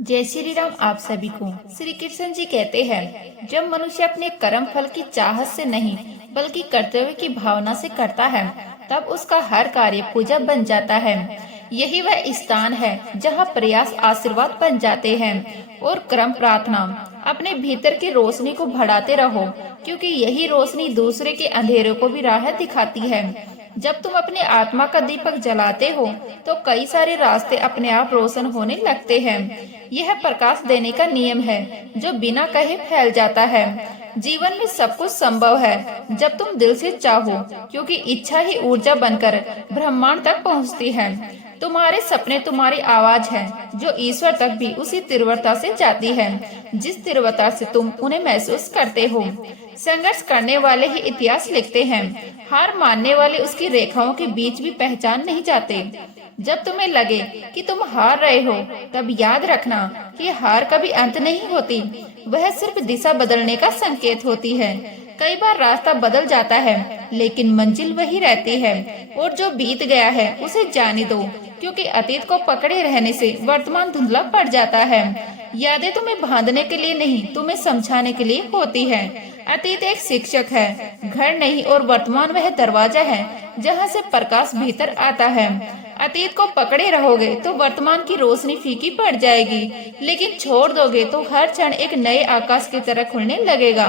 जय श्री राम। आप सभी को श्री कृष्ण जी कहते हैं, जब मनुष्य अपने कर्म फल की चाहत से नहीं बल्कि कर्तव्य की भावना से करता है, तब उसका हर कार्य पूजा बन जाता है। यही वह स्थान है जहाँ प्रयास आशीर्वाद बन जाते हैं और कर्म प्रार्थना अपने भीतर की रोशनी को बढ़ाते रहो, क्योंकि यही रोशनी दूसरे के अंधेरों को भी राह दिखाती है। जब तुम अपने आत्मा का दीपक जलाते हो तो कई सारे रास्ते अपने आप रोशन होने लगते हैं। यह प्रकाश देने का नियम है जो बिना कहे फैल जाता है। जीवन में सब कुछ संभव है जब तुम दिल से चाहो, क्योंकि इच्छा ही ऊर्जा बनकर ब्रह्मांड तक पहुंचती है। तुम्हारे सपने तुम्हारी आवाज है जो ईश्वर तक भी उसी तीव्रता से जाती है जिस तीव्रता से तुम उन्हें महसूस करते हो। संघर्ष करने वाले ही इतिहास लिखते हैं, हार मानने वाले उसकी रेखाओं के बीच भी पहचान नहीं जाते। जब तुम्हें लगे कि तुम हार रहे हो, तब याद रखना कि हार कभी अंत नहीं होती, वह सिर्फ दिशा बदलने का संकेत होती है। कई बार रास्ता बदल जाता है लेकिन मंजिल वही रहती है, और जो बीत गया है उसे जाने दो, क्योंकि अतीत को पकड़े रहने से वर्तमान धुंधला पड़ जाता है। यादें तुम्हें बांधने के लिए नहीं, तुम्हें समझाने के लिए होती है। अतीत एक शिक्षक है, घर नहीं, और वर्तमान वह दरवाजा है जहाँ से प्रकाश भीतर आता है। अतीत को पकड़े रहोगे तो वर्तमान की रोशनी फीकी पड़ जाएगी, लेकिन छोड़ दोगे तो हर क्षण एक नए आकाश की तरह खुलने लगेगा।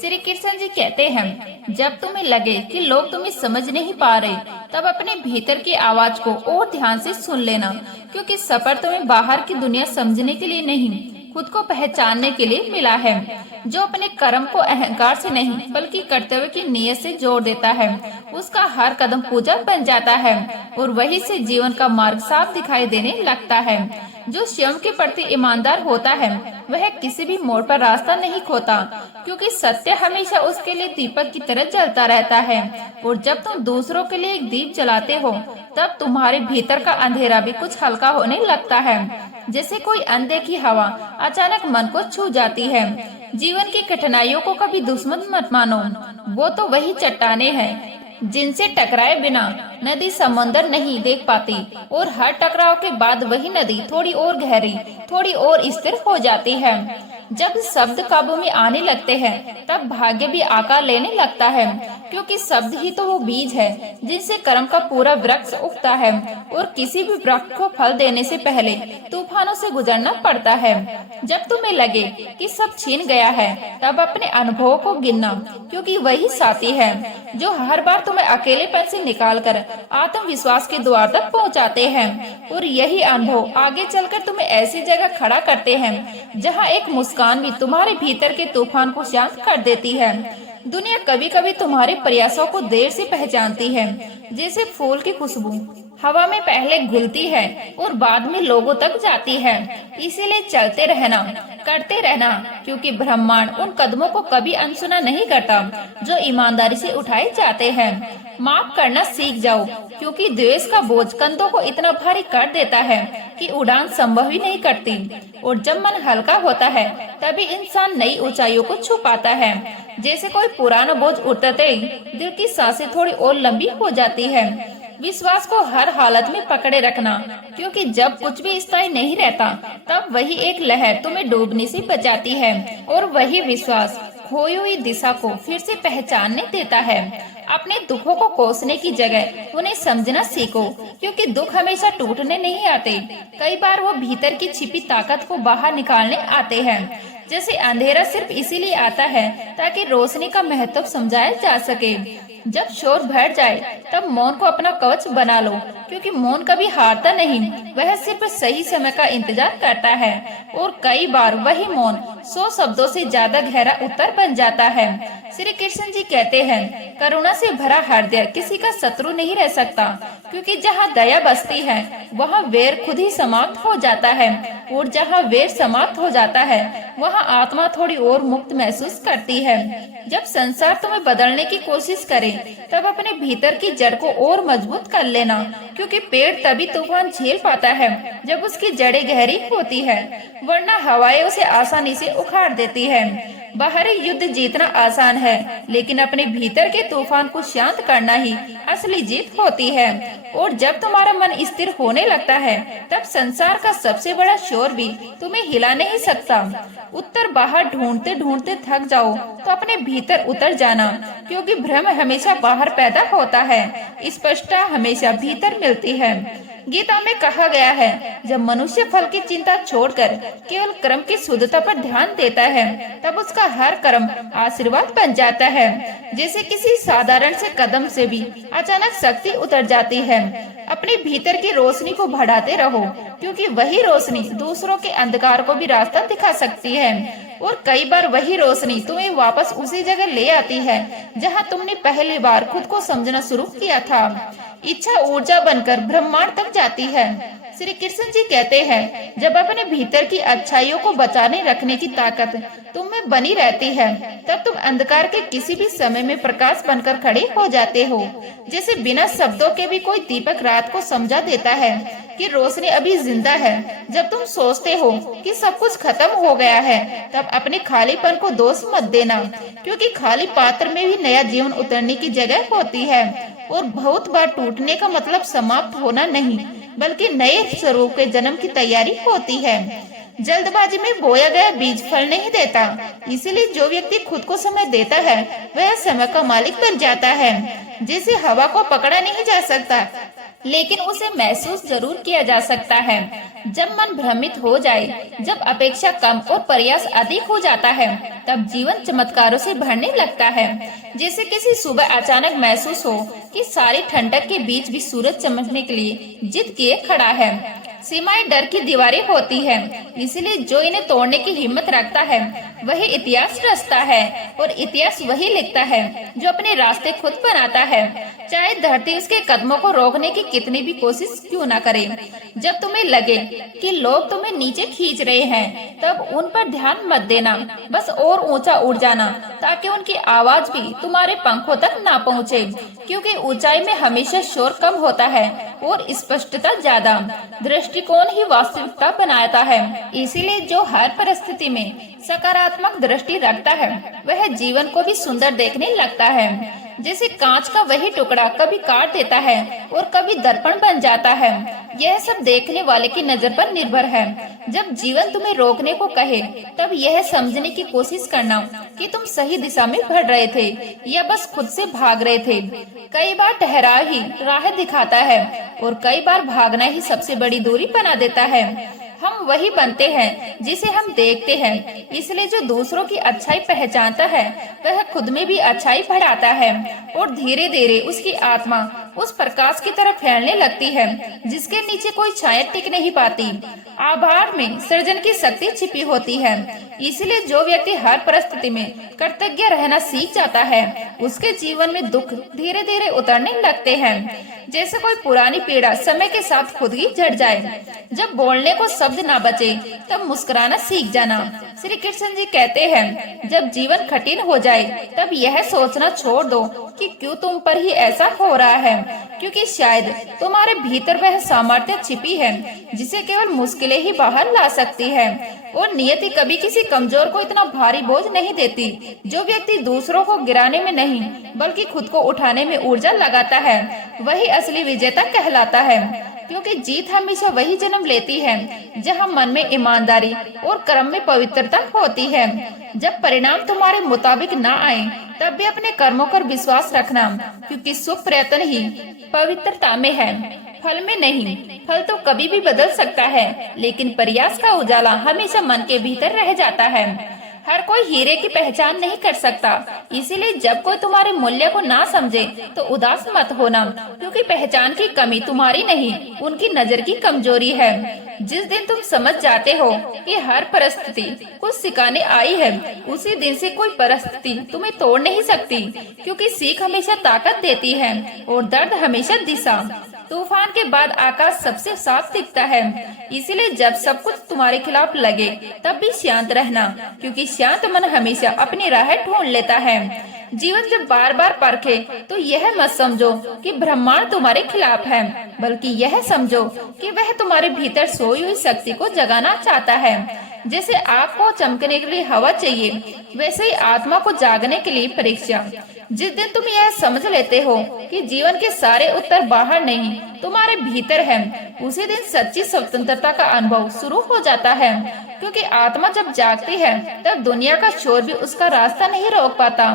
श्री कृष्ण जी कहते हैं, जब तुम्हें लगे कि लोग तुम्हें समझ नहीं पा रहे, तब अपने भीतर की आवाज को और ध्यान से सुन लेना, क्योंकि सफर तुम्हें बाहर की दुनिया समझने के लिए नहीं, खुद को पहचानने के लिए मिला है। जो अपने कर्म को अहंकार से नहीं बल्कि कर्तव्य की नीयत से जोड़ देता है, उसका हर कदम पूजा बन जाता है, और वही से जीवन का मार्ग साफ दिखाई देने लगता है। जो स्वयं के प्रति ईमानदार होता है वह किसी भी मोड़ पर रास्ता नहीं खोता, क्योंकि सत्य हमेशा उसके लिए दीपक की तरह जलता रहता है। और जब तुम दूसरों के लिए एक दीप जलाते हो, तब तुम्हारे भीतर का अंधेरा भी कुछ हल्का होने लगता है, जैसे कोई अनदेखी हवा अचानक मन को छू जाती है। जीवन की कठिनाइयों को कभी दुश्मन मत मानो, वो तो वही चट्टाने हैं जिनसे टकराए बिना नदी समंदर नहीं देख पाती, और हर टकराव के बाद वही नदी थोड़ी और गहरी, थोड़ी और स्थिर हो जाती है। जब शब्द काबू में आने लगते हैं, तब भाग्य भी आकार लेने लगता है, क्योंकि शब्द ही तो वो बीज है जिनसे कर्म का पूरा वृक्ष उगता है, और किसी भी वृक्ष को फल देने से पहले तूफानों से गुजरना पड़ता है। जब तुम्हें लगे कि सब छीन गया है, तब अपने अनुभवों को गिनना, क्योंकि वही साथी है जो हर बार तुम्हें अकेलेपन से निकालकर आत्मविश्वास के द्वार तक पहुंचाते हैं। और यही अनुभव आगे चलकर तुम्हें ऐसी जगह खड़ा करते हैं जहां एक मुस्कान भी तुम्हारे भीतर के तूफान को शांत कर देती है। दुनिया कभी कभी तुम्हारे प्रयासों को देर से पहचानती है, जैसे फूल की खुशबू हवा में पहले घुलती है और बाद में लोगों तक जाती है। इसीलिए चलते रहना, करते रहना, क्योंकि ब्रह्मांड उन कदमों को कभी अनसुना नहीं करता जो ईमानदारी से उठाए जाते हैं। माफ करना सीख जाओ, क्योंकि द्वेष का बोझ कंधों को इतना भारी कर देता है कि उड़ान संभव ही नहीं करती। और जब मन हल्का होता है, तभी इंसान नई ऊंचाइयों को छू पाता है। जैसे कोई पुराना बोझ उतरते ही दिल की सांसें थोड़ी और लंबी हो जाती है। विश्वास को हर हालत में पकड़े रखना, क्योंकि जब कुछ भी स्थायी नहीं रहता, तब वही एक लहर तुम्हें डूबने से बचाती है, और वही विश्वास खोई हुई दिशा को फिर से पहचानने देता है। अपने दुखों को कोसने की जगह उन्हें समझना सीखो, क्योंकि दुख हमेशा टूटने नहीं आते, कई बार वो भीतर की छिपी ताकत को बाहर निकालने आते हैं। जैसे अंधेरा सिर्फ इसीलिए आता है ताकि रोशनी का महत्व समझाया जा सके। जब शोर बढ़ जाए, तब मौन को अपना कवच बना लो, क्योंकि मौन कभी हारता नहीं, वह सिर्फ सही समय का इंतजार करता है। और कई बार वही मौन 100 शब्दों से ज्यादा गहरा उत्तर बन जाता है। श्री कृष्ण जी कहते हैं, करुणा से भरा हृदय किसी का शत्रु नहीं रह सकता, क्योंकि जहाँ दया बसती है वहाँ वैर खुद ही समाप्त हो जाता है, और जहाँ वैर समाप्त हो जाता है वहाँ आत्मा थोड़ी और मुक्त महसूस करती है। जब संसार तुम्हें बदलने की कोशिश करे, तब अपने भीतर की जड़ को और मजबूत कर लेना, क्योंकि पेड़ तभी तूफान झेल पाता है जब उसकी जड़ें गहरी होती है, वरना हवाएं उसे आसानी से उखाड़ देती है। बाहरी युद्ध जीतना आसान है, लेकिन अपने भीतर के तूफान को शांत करना ही असली जीत होती है। और जब तुम्हारा मन स्थिर होने लगता है, तब संसार का सबसे बड़ा शोर भी तुम्हें हिला नहीं सकता। उत्तर बाहर ढूंढते ढूंढते थक जाओ तो अपने भीतर उतर जाना, क्योंकि भ्रम हमेशा बाहर पैदा होता है, स्पष्टता हमेशा भीतर मिलती है। गीता में कहा गया है, जब मनुष्य फल की चिंता छोड़कर केवल कर्म की शुद्धता पर ध्यान देता है, तब उसका हर कर्म आशीर्वाद बन जाता है। जैसे किसी साधारण से कदम से भी अचानक शक्ति उतर जाती है। अपने भीतर की रोशनी को बढ़ाते रहो, क्योंकि वही रोशनी दूसरों के अंधकार को भी रास्ता दिखा सकती है। और कई बार वही रोशनी तुम्हें वापस उसी जगह ले आती है जहाँ तुमने पहली बार खुद को समझना शुरू किया था। इच्छा ऊर्जा बनकर ब्रह्मांड तक जाती है। श्री कृष्ण जी कहते हैं, जब अपने भीतर की अच्छाइयों को बचाने रखने की ताकत तुम में बनी रहती है, तब तुम अंधकार के किसी भी समय में प्रकाश बनकर खड़े हो जाते हो। जैसे बिना शब्दों के भी कोई दीपक रात को समझा देता है कि रोशनी अभी जिंदा है। जब तुम सोचते हो कि सब कुछ खत्म हो गया है, तब अपने खालीपन को दोष मत देना, क्योंकि खाली पात्र में भी नया जीवन उतरने की जगह होती है। और बहुत बार टूटने का मतलब समाप्त होना नहीं, बल्कि नए स्वरूप के जन्म की तैयारी होती है। जल्दबाजी में बोया गया बीज फल नहीं देता, इसीलिए जो व्यक्ति खुद को समय देता है, वह समय का मालिक बन जाता है। जैसे हवा को पकड़ा नहीं जा सकता, लेकिन उसे महसूस जरूर किया जा सकता है। जब मन भ्रमित हो जाए, जब अपेक्षा कम और प्रयास अधिक हो जाता है, तब जीवन चमत्कारों से भरने लगता है। जैसे किसी सुबह अचानक महसूस हो कि सारी ठंडक के बीच भी सूरज चमकने के लिए जिद किए खड़ा है। सीमाएं डर की दीवारें होती है, इसलिए जो इन्हें तोड़ने की हिम्मत रखता है, वही इतिहास रचता है। और इतिहास वही लिखता है जो अपने रास्ते खुद बनाता है, चाहे धरती उसके कदमों को रोकने की कितनी भी कोशिश क्यों न करे। जब तुम्हें लगे कि लोग तुम्हें नीचे खींच रहे हैं, तब उन पर ध्यान मत देना, बस और ऊंचा उड़ जाना, ताकि उनकी आवाज भी तुम्हारे पंखों तक ना पहुँचे। क्योंकि ऊंचाई में हमेशा शोर कम होता है और स्पष्टता ज्यादा। दृष्टिकोण ही वास्तविकता बनाता है। इसीलिए जो हर परिस्थिति में सकारात्मक दृष्टि रखता है, वह जीवन को भी सुंदर देखने लगता है। जैसे कांच का वही टुकड़ा कभी काट देता है और कभी दर्पण बन जाता है। यह सब देखने वाले की नजर पर निर्भर है। जब जीवन तुम्हें रोकने को कहे, तब यह समझने की कोशिश करना कि तुम सही दिशा में बढ़ रहे थे या बस खुद से भाग रहे थे। कई बार ठहराव ही राह दिखाता है और कई बार भागना ही सबसे बड़ी दूरी बना देता है। हम वही बनते हैं जिसे हम देखते हैं, इसलिए जो दूसरों की अच्छाई पहचानता है, वह खुद में भी अच्छाई बढ़ाता है और धीरे धीरे उसकी आत्मा उस प्रकाश की तरफ फैलने लगती है जिसके नीचे कोई छाया टिक नहीं पाती। आभार में सृजन की शक्ति छिपी होती है। इसलिए जो व्यक्ति हर परिस्थिति में कृतज्ञ रहना सीख जाता है, उसके जीवन में दुख धीरे धीरे उतरने लगते हैं। जैसे कोई पुरानी पीड़ा समय के साथ खुद ही झड़ जाए। जब बोलने को शब्द ना बचे, तब मुस्कुराना सीख जाना। श्री कृष्ण जी कहते हैं, जब जीवन कठिन हो जाए, तब यह सोचना छोड़ दो कि क्यों तुम पर ही ऐसा हो रहा है, क्योंकि शायद तुम्हारे भीतर वह सामर्थ्य छिपी है जिसे केवल मुश्किलें ही बाहर ला सकती है। और नियति कभी किसी कमजोर को इतना भारी बोझ नहीं देती। जो व्यक्ति दूसरों को गिराने में नहीं, बल्कि खुद को उठाने में ऊर्जा लगाता है, वही असली विजेता कहलाता है। क्योंकि जीत हमेशा वही जन्म लेती है जहां मन में ईमानदारी और कर्म में पवित्रता होती है। जब परिणाम तुम्हारे मुताबिक ना आए, तब भी अपने कर्मों पर विश्वास रखना, क्योंकि शुभ प्रयत्न ही पवित्रता में है, फल में नहीं। फल तो कभी भी बदल सकता है, लेकिन प्रयास का उजाला हमेशा मन के भीतर रह जाता है। हर कोई हीरे की पहचान नहीं कर सकता, इसीलिए जब कोई तुम्हारे मूल्य को ना समझे तो उदास मत होना, क्योंकि पहचान की कमी तुम्हारी नहीं, उनकी नजर की कमजोरी है। जिस दिन तुम समझ जाते हो कि हर परिस्थिति कुछ सिखाने आई है, उसी दिन से कोई परिस्थिति तुम्हें तोड़ नहीं सकती, क्योंकि सीख हमेशा ताकत देती है और दर्द हमेशा दिशा। तूफान के बाद आकाश सबसे साफ दिखता है, इसलिए जब सब कुछ तुम्हारे खिलाफ लगे, तब भी शांत रहना, क्योंकि शांत मन हमेशा अपनी राह ढूंढ लेता है। जीवन जब बार बार परखे, तो यह मत समझो कि ब्रह्मांड तुम्हारे खिलाफ है, बल्कि यह समझो कि वह तुम्हारे भीतर सोई हुई शक्ति को जगाना चाहता है। जैसे आग को चमकने के लिए हवा चाहिए, वैसे ही आत्मा को जागने के लिए परीक्षा। जिस दिन तुम यह समझ लेते हो कि जीवन के सारे उत्तर बाहर नहीं तुम्हारे भीतर हैं, उसी दिन सच्ची स्वतंत्रता का अनुभव शुरू हो जाता है। क्योंकि आत्मा जब जागती है तब दुनिया का शोर भी उसका रास्ता नहीं रोक पाता।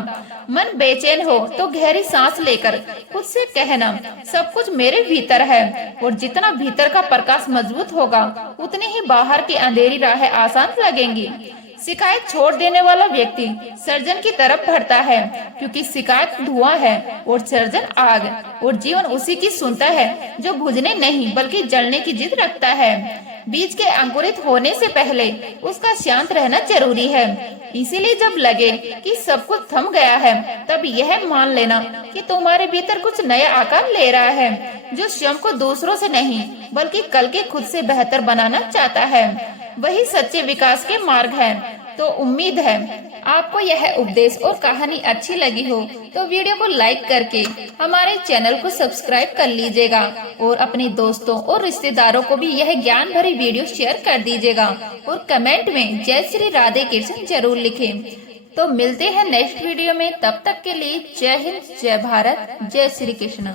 मन बेचैन हो तो गहरी सांस लेकर खुद से कहना, सब कुछ मेरे भीतर है। और जितना भीतर का प्रकाश मजबूत होगा, उतनी ही बाहर की अंधेरी राहें आसान लगेंगी। शिकायत छोड़ देने वाला व्यक्ति सर्जन की तरफ बढ़ता है, क्योंकि शिकायत धुआं है और सर्जन आग। और जीवन उसी की सुनता है जो बुझने नहीं बल्कि जलने की जिद रखता है। बीज के अंकुरित होने से पहले उसका शांत रहना जरूरी है। इसीलिए जब लगे कि सब कुछ थम गया है, तब यह मान लेना कि तुम्हारे भीतर कुछ नया आकार ले रहा है, जो स्वयं को दूसरों से नहीं बल्कि कल के खुद से बेहतर बनाना चाहता है। वही सच्चे विकास के मार्ग है। तो उम्मीद है आपको यह उपदेश और कहानी अच्छी लगी हो तो वीडियो को लाइक करके हमारे चैनल को सब्सक्राइब कर लीजिएगा और अपने दोस्तों और रिश्तेदारों को भी यह ज्ञान भरी वीडियो शेयर कर दीजिएगा और कमेंट में जय श्री राधे कृष्ण जरूर लिखें। तो मिलते हैं नेक्स्ट वीडियो में, तब तक के लिए जय हिंद, जय भारत, जय श्री कृष्ण।